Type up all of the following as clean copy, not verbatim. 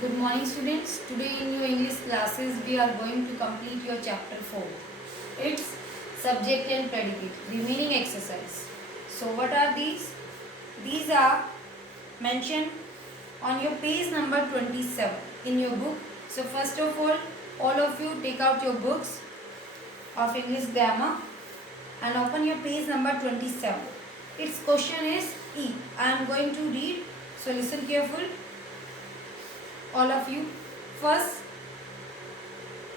Good morning students. Today in your English classes we are going to complete your chapter 4. It's subject and predicate. Remaining exercise. So what are these? These are mentioned on your page number 27 in your book. So first of all of you take out your books of English grammar and open your page number 27. Its question is E. I am going to read. So listen careful. All of you. First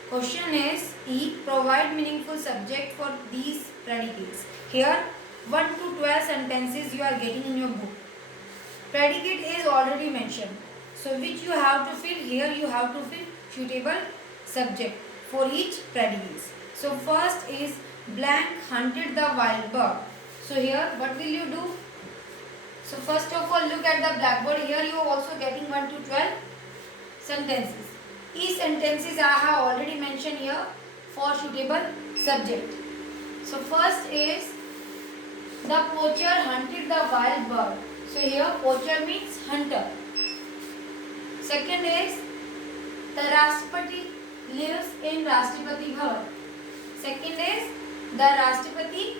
question is E. Provide meaningful subject for these predicates. Here 1 to 12 sentences you are getting in your book. Predicate is already mentioned. So which you have to fill. Here you have to fill suitable subject for each predicate. So first is blank hunted the wild bird. So here what will you do? So first of all look at the blackboard. Here you are also getting 1 to 12 sentences. Each sentences I have already mentioned here for suitable subject. So first is the poacher hunted the wild bird. So here poacher means hunter. Second is the Rashtrapati lives in Rashtrapati Bhavan. Second is the Rashtrapati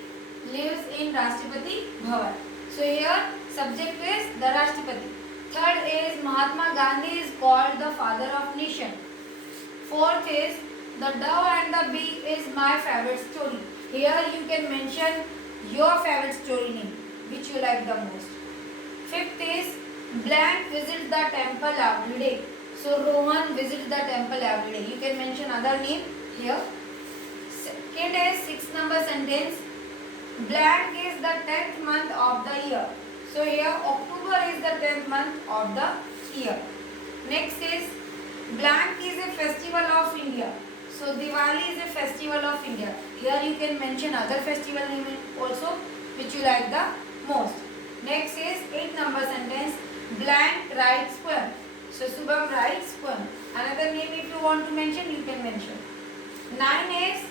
lives in Rashtrapati Bhavan. So here subject is the Rashtrapati. Third is Mahatma Gandhi is called the father of nation. Fourth is the dove and the bee is my favorite story. Here you can mention your favorite story name which you like the most. Fifth is blank visits the temple every day. So Rohan visits the temple every day. You can mention other name here. Second is 6 number sentence. Blank is the 10th month of the year. So here October is the 10th month of the year. Next is blank is a festival of India. So Diwali is a festival of India. Here you can mention other festival name also which you like the most. Next is 8 number sentence. Blank writes poem. So Subham writes poem. Another name if you want to mention you can mention. 9 is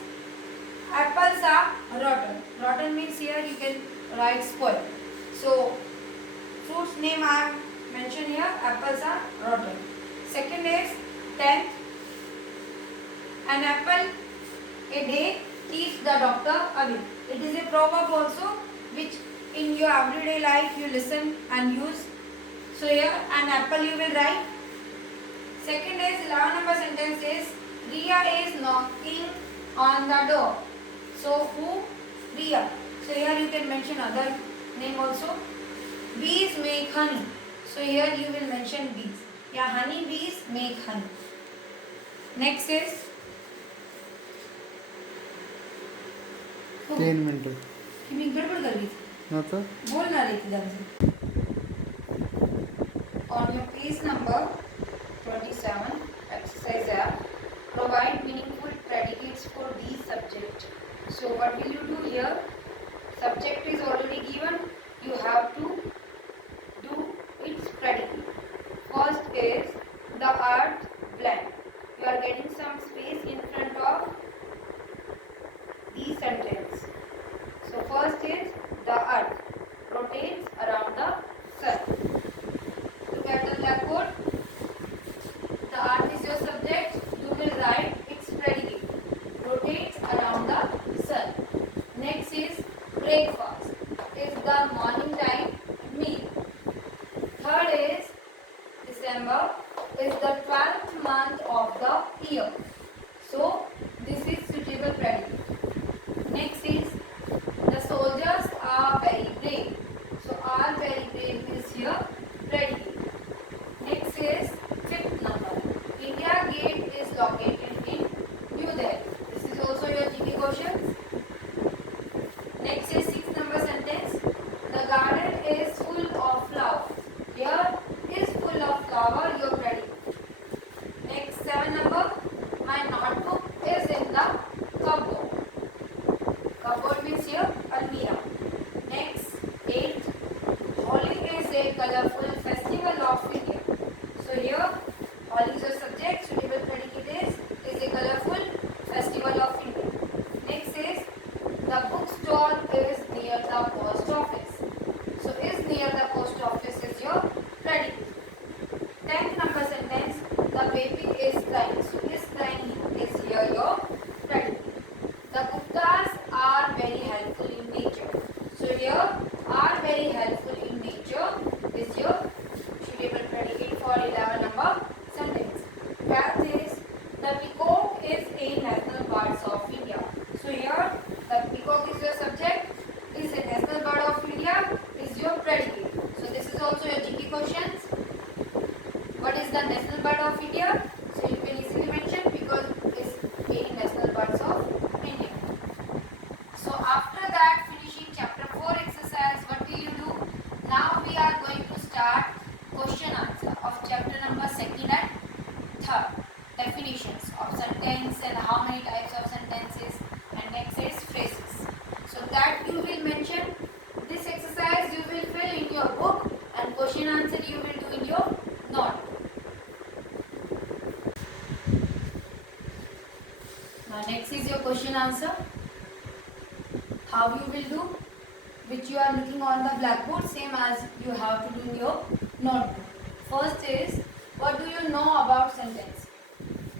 apples are rotten. Rotten means here you can write spoil. So fruits name I have mentioned here. Apples are rotten. Second is 10th. An apple a day keeps the doctor away. It is a proverb also which in your everyday life you listen and use. So here an apple you will write. Second is 11 number sentence is Riya is knocking on the door. So who? Riya. So here you can mention other name also. Bees make honey. So here you will mention bees. Yeah, honey bees make honey. Next is 3 minute मी गडबड कर रही थी हाँ तो बोल ना रही थी ढंग से. On your page number 27 exercise app, provide meaningful predicates for these subject. So what will you do here? Subject is already given. You have to do its predicate. First is the earth blank. You are getting some space in front of the sentence. So first is the earth rotates around the sun. Look at the blackboard. The earth is your subject. You will write its predicate. Rotates around the sun. Next is breakfast. Is the morning time meal. Third is December is the 12th month of the year. So this is suitable predicate. Next is the soldiers are very brave. So are very brave is here predicate. Next is fifth number. India Gate is located in New Delhi. This is also your GK questions. Next is 6th number sentence. The garden is full of flowers. Here is full of flower your predicate. Next 7 number. My notebook is in the cupboard. Cupboard means here almirah. Next 8. Holi is a colorful festival. is tiny. So is tiny is here your predicate. The Guptas are very helpful in nature. So here are very helpful in nature is your suitable predicate for 11 number sentence. 12th is the peacock is a national bird of India. So here the peacock is your subject, is a national bird of India is your predicate. So this is also your GK questions. What is the national bird of India? So you can easily mention because it's a national birds of India. So after that, finishing chapter 4 exercise, what will you do? Now we are going to start question answer of chapter number 2nd and 3rd. Definitions of sentence and how many types of sentences, and next is phrases. So that you will mention. This exercise you will fill in your book and question answer you will do in your note. Now next is your question answer. How you will do, which you are looking on the blackboard, same as you have to do in your notebook. First is, what do you know about sentence?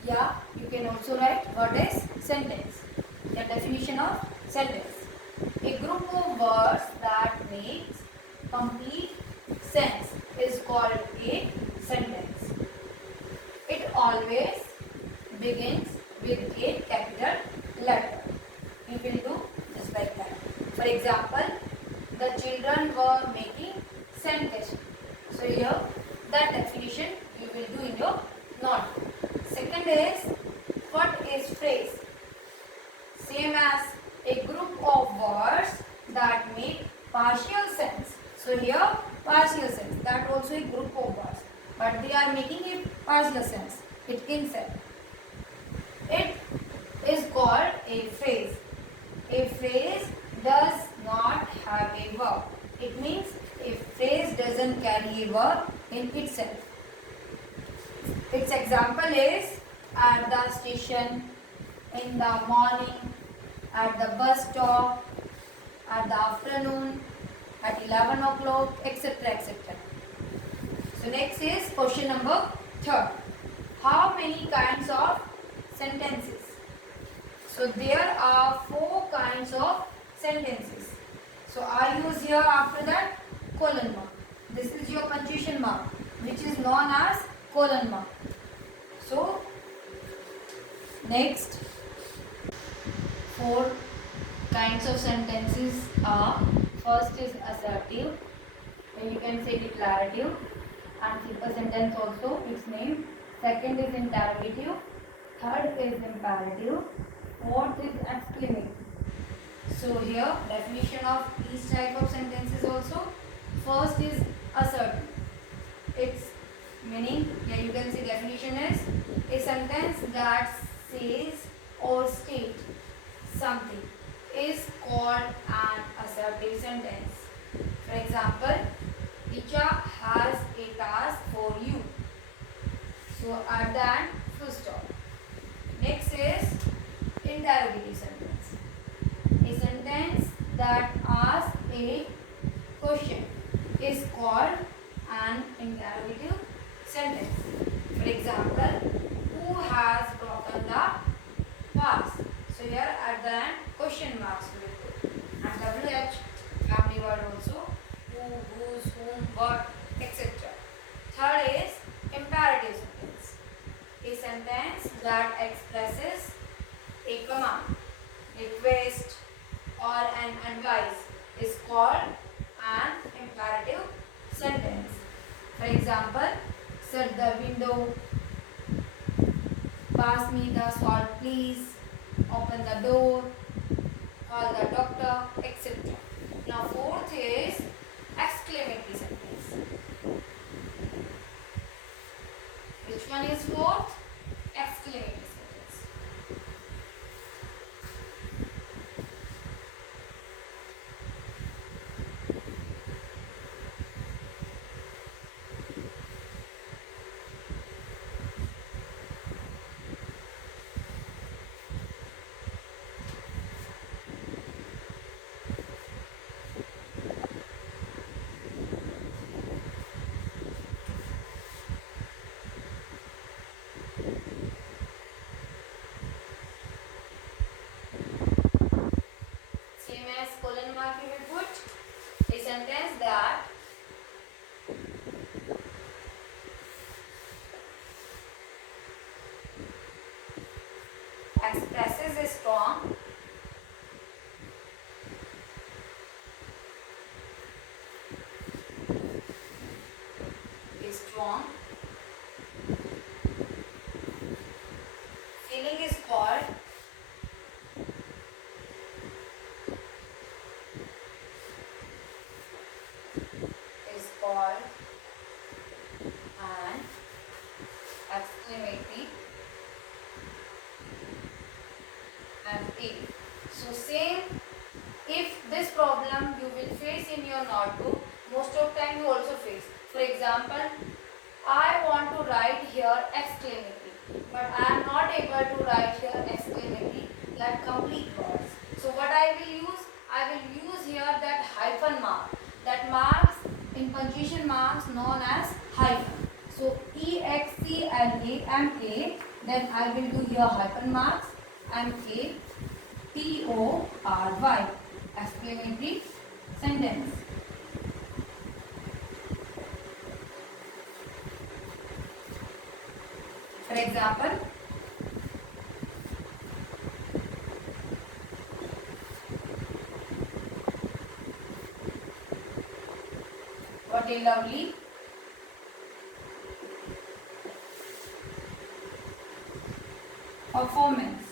Yeah, you can also write what is sentence. The definition of sentence. A group of words that makes complete sense is called a sentence. It always begins with a capital letter. You will do just like that. For example, the children were making sentence. So here that definition you will do in your notebook. Second is, what is phrase? Same as a group of words that make partial sense. So here partial sense, that also a group of words, but they are making a partial sense. It can say. It is called a phrase. A phrase does not have a verb. It means a phrase doesn't carry a verb in itself. Its example is at the station, in the morning, at the bus stop, at the afternoon, at 11 o'clock, etc. etc. So next is question number 3rd. How many kinds of sentences? So there are 4 kinds of sentences. So I use here after that colon mark. This is your punctuation mark, which is known as colon mark. So next 4 kinds of sentences are, first is assertive, and you can say declarative, and simple sentence also its name. Second is interrogative, third is imperative, fourth is exclamative. So here definition of each type of sentences also. First is assertive. Its meaning, here you can see definition is a sentence that says or states something is called an assertive sentence. For example, Richa has a task for you. So add that full stop. Next is interrogative sentence. A sentence that asks a question is called an interrogative sentence. For example, who has broken the vase? So here at the end question marks will put, and WH family word also, who, whose, whom, what, etc. Third is imperative sentence. A sentence that expresses a command, request, or an advice is called an imperative sentence. For example, shut the window, pass me the salt please, open the door, call the doctor, etc. Now fourth is exclamatory sentence. Which one is fourth? Exclamatory sentence. Same as colon mark you will put a sentence that expresses a strong feeling is called an exclamatory empty. So same, if this problem you will face in your notebook, most of time you also face. For example, I want to write here exclamatory, but I am not able to write here exclamatory like complete words. So what I will use? I will use here that hyphen mark, that marks in punctuation marks known as hyphen. So EXCLAMA, then I will do here hyphen marks MAPORY, exclamatory sentence. For example, what a lovely performance.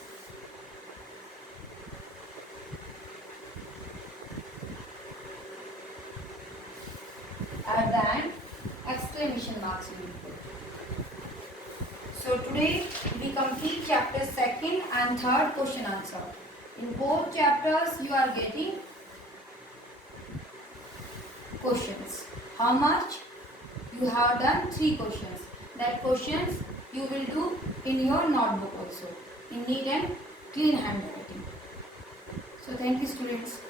At the end, exclamation marks will be put. So today we complete chapter 2nd and 3rd question answer. In both chapters you are getting questions. How much? You have done 3 questions. That questions you will do in your notebook also, in neat and clean handwriting. So thank you students.